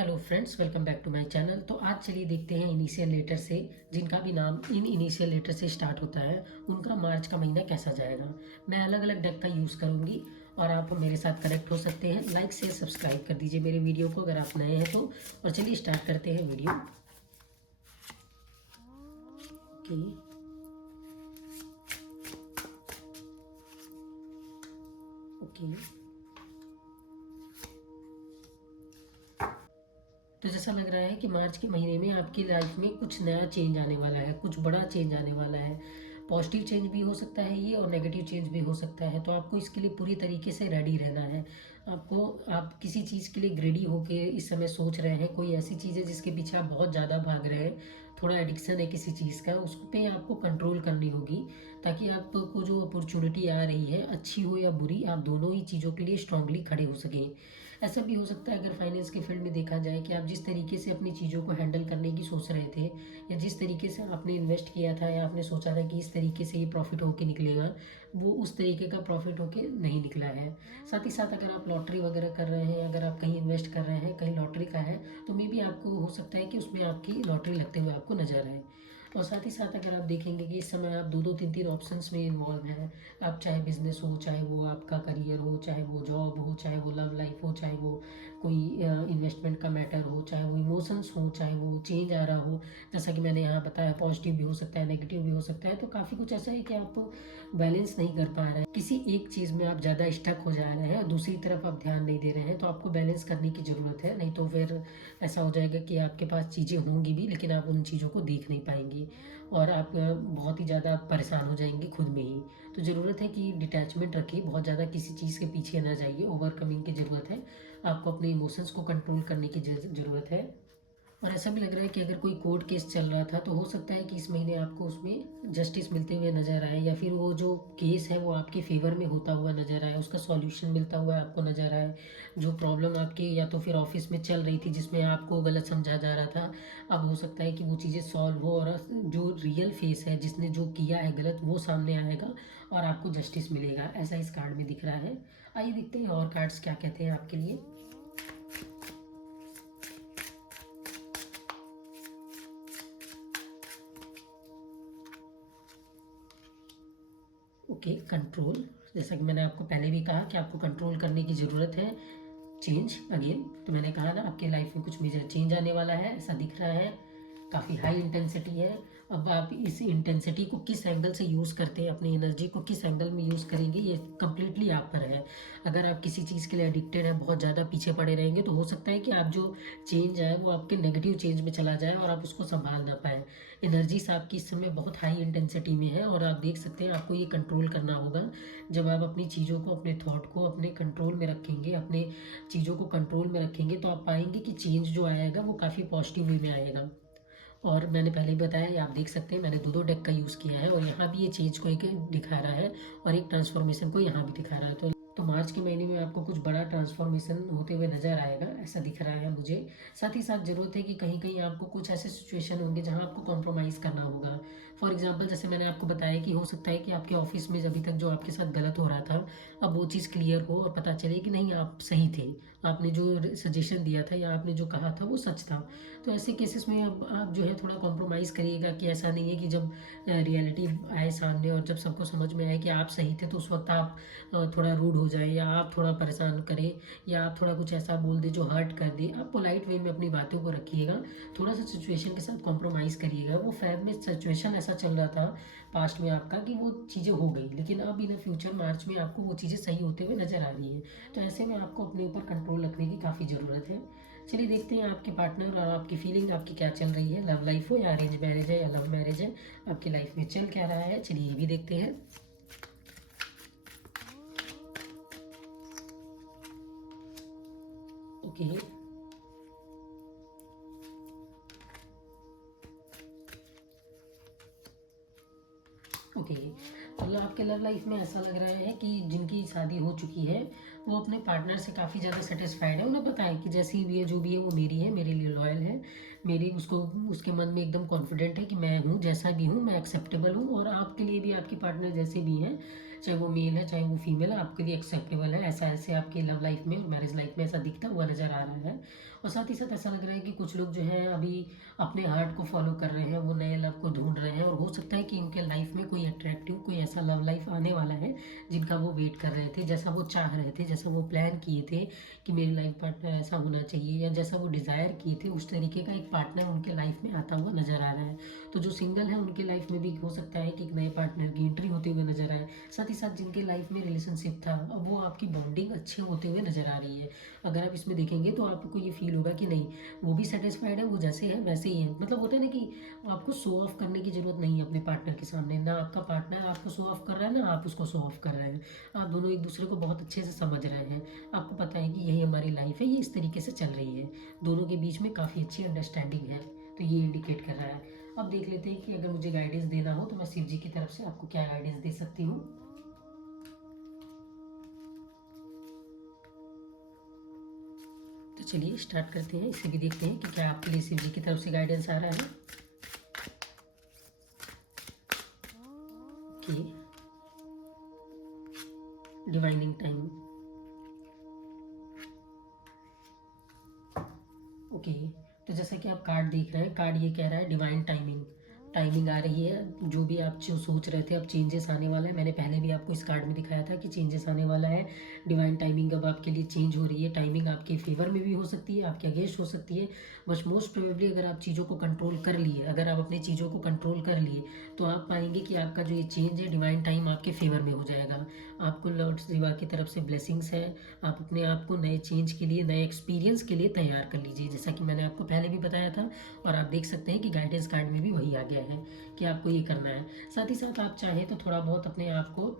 Hello friends, welcome back to my channel. तो आज चलिए देखते हैं इनिशियल लेटर से, जिनका भी नाम इन इनिशियल लेटर से स्टार्ट होता है, उनका मार्च का महीना कैसा जाएगा। मैं अलग अलग डेक का यूज़ करूंगी और आप मेरे साथ कनेक्ट हो सकते हैं। लाइक शेयर सब्सक्राइब कर दीजिए मेरे वीडियो को अगर आप नए हैं तो। और चलिए स्टार्ट करते हैं वीडियो। Okay okay. तो जैसा लग रहा है कि मार्च के महीने में आपकी लाइफ में कुछ नया चेंज आने वाला है, कुछ बड़ा चेंज आने वाला है। पॉजिटिव चेंज भी हो सकता है ये, और नेगेटिव चेंज भी हो सकता है। तो आपको इसके लिए पूरी तरीके से रेडी रहना है। आप किसी चीज़ के लिए ग्रेडी होके इस समय सोच रहे हैं, कोई ऐसी चीज़ है जिसके पीछे आप बहुत ज़्यादा भाग रहे हैं, थोड़ा एडिक्शन है किसी चीज़ का, उस पे आपको कंट्रोल करनी होगी, ताकि आपको जो अपॉर्चुनिटी आ रही है, अच्छी हो या बुरी, आप दोनों ही चीज़ों के लिए स्ट्रांगली खड़े हो सकें। ऐसा भी हो सकता है अगर फाइनेंस के फील्ड में देखा जाए कि आप जिस तरीके से अपनी चीज़ों को हैंडल करने की सोच रहे थे, या जिस तरीके से आपने इन्वेस्ट किया था, या आपने सोचा था कि इस तरीके से ये प्रॉफिट होके निकलेगा, वो उस तरीके का प्रॉफिट होके नहीं निकला है। साथ ही साथ अगर आप लॉटरी वगैरह कर रहे हैं, अगर आप कहीं इन्वेस्ट कर रहे हैं, कहीं लॉटरी का है, तो मे बी आपको हो सकता है कि उसमें आपकी लॉटरी लगते हुए आपको नजर आए। और साथ ही साथ अगर आप देखेंगे कि इस समय आप दो दो तीन तीन ऑप्शंस में इन्वॉल्व हैं, आप चाहे बिजनेस हो, चाहे वो आपका करियर हो, चाहे वो जॉब हो, चाहे वो लव लाइफ हो, चाहे वो कोई इन्वेस्टमेंट का मैटर हो, चाहे वो इमोशंस हो, चाहे वो चेंज आ रहा हो, जैसा कि मैंने यहाँ बताया, पॉजिटिव भी हो सकता है, नेगेटिव भी हो सकता है। तो काफ़ी कुछ ऐसा है कि आप बैलेंस नहीं कर पा रहे हैं, किसी एक चीज़ में आप ज़्यादा स्टक हो जा रहे हैं और दूसरी तरफ आप ध्यान नहीं दे रहे हैं। तो आपको बैलेंस करने की ज़रूरत है, नहीं तो फिर ऐसा हो जाएगा कि आपके पास चीज़ें होंगी भी, लेकिन आप उन चीज़ों को देख नहीं पाएंगे और आप बहुत ही ज़्यादा परेशान हो जाएंगे खुद में ही। तो ज़रूरत है कि डिटैचमेंट रखिए, बहुत ज़्यादा किसी चीज़ के पीछे ना जाइए, ओवरकमिंग की ज़रूरत है। आपको अपने इमोशंस को कंट्रोल करने की ज़रूरत है। और ऐसा भी लग रहा है कि अगर कोई कोर्ट केस चल रहा था, तो हो सकता है कि इस महीने आपको उसमें जस्टिस मिलते हुए नजर आए, या फिर वो जो केस है वो आपके फेवर में होता हुआ नजर आए, उसका सॉल्यूशन मिलता हुआ आपको नजर आए। जो प्रॉब्लम आपकी या तो फिर ऑफिस में चल रही थी जिसमें आपको गलत समझा जा रहा था, अब हो सकता है कि वो चीज़ें सॉल्व हो और जो रियल फेस है जिसने जो किया है गलत, वो सामने आएगा और आपको जस्टिस मिलेगा। ऐसा इस कार्ड में दिख रहा है। आइए देखते हैं और कार्ड्स क्या कहते हैं आपके लिए। Okay, control. जैसा कि मैंने आपको पहले भी कहा कि आपको कंट्रोल करने की ज़रूरत है। चेंज अगेन, तो मैंने कहा ना, आपके लाइफ में कुछ मेजर चेंज आने वाला है, ऐसा दिख रहा है। काफ़ी हाई इंटेंसिटी है। अब आप इस इंटेंसिटी को किस एंगल से यूज़ करते हैं, अपनी एनर्जी को किस एंगल में यूज़ करेंगे, ये कम्प्लीटली आप पर है। अगर आप किसी चीज़ के लिए एडिक्टेड हैं, बहुत ज़्यादा पीछे पड़े रहेंगे, तो हो सकता है कि आप जो चेंज है वो आपके नेगेटिव चेंज में चला जाए और आप उसको संभाल ना पाए। एनर्जीज आपकी इस समय बहुत हाई इंटेंसिटी में है और आप देख सकते हैं आपको ये कंट्रोल करना होगा। जब आप अपनी चीज़ों को, अपने थॉट को अपने कंट्रोल में रखेंगे, अपने चीज़ों को कंट्रोल में रखेंगे, तो आप पाएंगे कि चेंज जो आएगा वो काफ़ी पॉजिटिव वे में आएगा। और मैंने पहले ही बताया, ये आप देख सकते हैं, मैंने दो डेक का यूज़ किया है और यहाँ भी ये चेंज को एक दिखा रहा है और एक ट्रांसफॉर्मेशन को यहाँ भी दिखा रहा है। तो मार्च के महीने में आपको कुछ बड़ा ट्रांसफॉर्मेशन होते हुए नजर आएगा, ऐसा दिख रहा है मुझे। साथ ही साथ ज़रूरत है कि कहीं कहीं आपको कुछ ऐसे सिचुएशन होंगे जहाँ आपको कॉम्प्रोमाइज़ करना होगा। फॉर एग्जाम्पल, जैसे मैंने आपको बताया कि हो सकता है कि आपके ऑफिस में अभी तक जो आपके साथ गलत हो रहा था, अब वो चीज़ क्लियर हो और पता चले कि नहीं, आप सही थे, आपने जो सजेशन दिया था या आपने जो कहा था वो सच था। तो ऐसे केसेस में अब आप जो है थोड़ा कॉम्प्रोमाइज़ करिएगा, कि ऐसा नहीं है कि जब रियलिटी आए सामने और जब सबको समझ में आए कि आप सही थे, तो उस वक्त आप थोड़ा रूड हो जाए, या आप थोड़ा परेशान करें, या आप थोड़ा कुछ ऐसा बोल दे जो हर्ट कर दे। आप पोलाइट वे में अपनी बातों को रखिएगा, थोड़ा सा सिचुएशन के साथ कॉम्प्रोमाइज़ करिएगा। वो फैब में सिचुएशन ऐसा चल रहा था पास्ट में आपका कि वो चीज़ें हो गई, लेकिन अब इन फ्यूचर मार्च में आपको वो चीज़ें सही होते हुए नजर आ रही हैं। तो ऐसे में आपको अपने ऊपर कंट्रोल रखने की काफ़ी ज़रूरत है। चलिए देखते हैं आपके पार्टनर और आपकी फीलिंग आपकी क्या चल रही है। लव लाइफ हो या अरेंज मैरिज है या लव मैरिज है, आपकी लाइफ में चल क्या रहा है, चलिए ये भी देखते हैं। Okay okay. मतलब आपके लव लाइफ में ऐसा लग रहा है कि जिनकी शादी हो चुकी है वो अपने पार्टनर से काफ़ी ज़्यादा सेटिस्फाइड है। उन्हें पता है कि जैसी भी है, जो भी है, वो मेरी है, मेरे लिए लॉयल है, मेरी उसको, उसके मन में एकदम कॉन्फिडेंट है कि मैं हूँ, जैसा भी हूँ मैं एक्सेप्टेबल हूँ, और आपके लिए भी आपके पार्टनर जैसे भी हैं चाहे वो मेल है चाहे वो फीमेल है, आपके लिए एक्सेप्टेबल है। ऐसा ऐसे आपकी लव लाइफ में और मैरिज लाइफ में ऐसा दिखता हुआ नज़र आ रहा है। और साथ ही साथ ऐसा लग रहा है कि कुछ लोग जो है अभी अपने हार्ट को फॉलो कर रहे हैं, वो नए लव को ढूंढ रहे हैं, और हो सकता है कि उनके लाइफ में कोई अट्रैक्टिव कोई ऐसा लव लाइफ आने वाला है जिनका वो वेट कर रहे थे, जैसा वो चाह रहे थे, जैसा वो प्लान किए थे कि मेरी लाइफ पार्टनर ऐसा होना चाहिए, या जैसा वो डिज़ायर किए थे उस तरीके का एक पार्टनर उनके लाइफ में आता हुआ नज़र आ रहा है। तो जो सिंगल है उनके लाइफ में भी हो सकता है कि एक नए पार्टनर की एंट्री होते हुए नजर आए। साथ ही साथ जिनके लाइफ में रिलेशनशिप था, अब वो आपकी बॉन्डिंग अच्छे होते हुए नजर आ रही है। अगर आप इसमें देखेंगे तो आपको ये फील होगा कि नहीं, वो भी सेटिस्फाइड है, वो जैसे है वैसे ही है। मतलब होता है ना कि आपको शो ऑफ करने की जरूरत नहीं है अपने पार्टनर के सामने, ना आपका पार्टनर आपको शो ऑफ कर रहा है ना आप उसको शो ऑफ कर रहे हैं। आप दोनों एक दूसरे को बहुत अच्छे से समझ रहे हैं। आपको पता है कि यही हमारी लाइफ है, ये इस तरीके से चल रही है, दोनों के बीच में काफ़ी अच्छी अंडरस्टैंडिंग है। तो ये इंडिकेट कर रहा है। अब देख लेते हैं कि अगर मुझे गाइडेंस देना हो तो मैं शिव जी की तरफ से आपको क्या गाइडेंस दे सकती हूँ। तो चलिए स्टार्ट करते हैं, इसे भी देखते हैं कि क्या आपके लिए शिव जी की तरफ से गाइडेंस आ रहा है। Okay, divining time. ओके, तो जैसा कि आप कार्ड देख रहे हैं, कार्ड ये कह रहा है डिवाइन टाइमिंग। टाइमिंग आ रही है, जो भी आप जो सोच रहे थे अब चेंजेस आने वाला है। मैंने पहले भी आपको इस कार्ड में दिखाया था कि चेंजेस आने वाला है। डिवाइन टाइमिंग अब आपके लिए चेंज हो रही है। टाइमिंग आपके फेवर में भी हो सकती है, आपके अगेंस्ट हो सकती है। बस मोस्ट प्रोबेबली अगर आप चीज़ों को कंट्रोल कर लिए, अगर आप अपनी चीज़ों को कंट्रोल कर लिए, तो आप पाएंगे कि आपका जो ये चेंज है डिवाइन टाइम आपके फेवर में हो जाएगा। आपको लॉर्ड शिवा की तरफ से ब्लेसिंग्स है। आप अपने आप को नए चेंज के लिए, नए एक्सपीरियंस के लिए तैयार कर लीजिए, जैसा कि मैंने आपको पहले भी बताया था। और आप देख सकते हैं कि गाइडेंस कार्ड में भी वही आ गया है कि आपको ये करना है। साथ ही साथ आप चाहें तो थोड़ा बहुत अपने आप को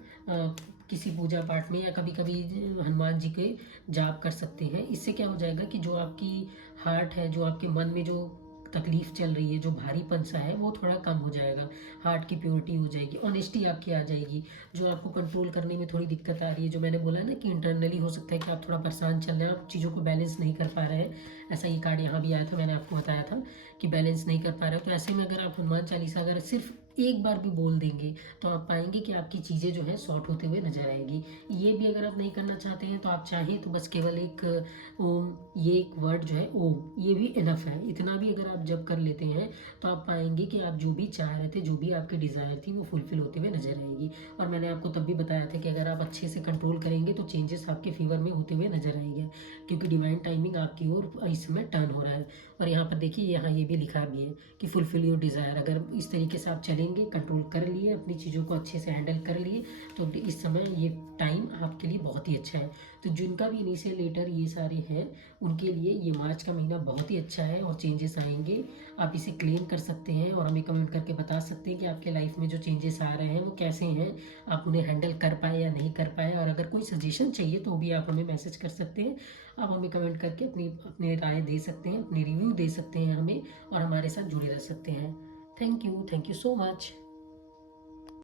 किसी पूजा पाठ में या कभी कभी हनुमान जी के जाप कर सकते हैं। इससे क्या हो जाएगा कि जो आपकी हार्ट है, जो आपके मन में जो तकलीफ चल रही है, जो भारीपन सा है, वो थोड़ा कम हो जाएगा। हार्ट की प्योरिटी हो जाएगी, ऑनेस्टी आपकी आ जाएगी। जो आपको कंट्रोल करने में थोड़ी दिक्कत आ रही है, जो मैंने बोला ना कि इंटरनली हो सकता है कि आप थोड़ा परेशान चल रहे हैं, आप चीज़ों को बैलेंस नहीं कर पा रहे हैं। ऐसा ये कार्ड यहाँ भी आया था, मैंने आपको बताया था कि बैलेंस नहीं कर पा रहे हो। तो ऐसे में अगर आप हनुमान चालीसा अगर सिर्फ एक बार भी बोल देंगे तो आप पाएंगे कि आपकी चीज़ें जो है सॉर्ट होते हुए नजर आएंगी। ये भी अगर आप नहीं करना चाहते हैं तो आप चाहें तो बस केवल एक ओम, ये एक वर्ड जो है ओम, ये भी इनफ है। इतना भी अगर आप जब कर लेते हैं तो आप पाएंगे कि आप जो भी चाह रहे थे, जो भी आपकी डिज़ायर थी, वो फुलफिल होते हुए नजर आएगी। और मैंने आपको तब भी बताया था कि अगर आप अच्छे से कंट्रोल करेंगे तो चेंजेस आपके फेवर में होते हुए नजर आएंगे, क्योंकि डिवाइन टाइमिंग आपकी ओर इस समय टर्न हो रहा है। और यहाँ पर देखिए, यहाँ ये भी लिखा भी है कि फुलफिल योर डिज़ायर। अगर इस तरीके से आप चलेंगे, कंट्रोल कर लिए, अपनी चीज़ों को अच्छे से हैंडल कर लिए, तो इस समय ये टाइम आपके लिए बहुत ही अच्छा है। तो जिनका भी इनिशियल लेटर ये सारे हैं, उनके लिए ये मार्च का महीना बहुत ही अच्छा है और चेंजेस आएंगे। आप इसे क्लेम कर सकते हैं और हमें कमेंट करके बता सकते हैं कि आपके लाइफ में जो चेंजेस आ रहे हैं वो कैसे हैं, आप उन्हें हैंडल कर पाए या नहीं कर पाए। और अगर कोई सजेशन चाहिए तो भी आप हमें मैसेज कर सकते हैं। आप हमें कमेंट करके अपनी राय दे सकते हैं, अपने रिव्यू दे सकते हैं हमें, और हमारे साथ जुड़े रह सकते हैं। Thank you so much.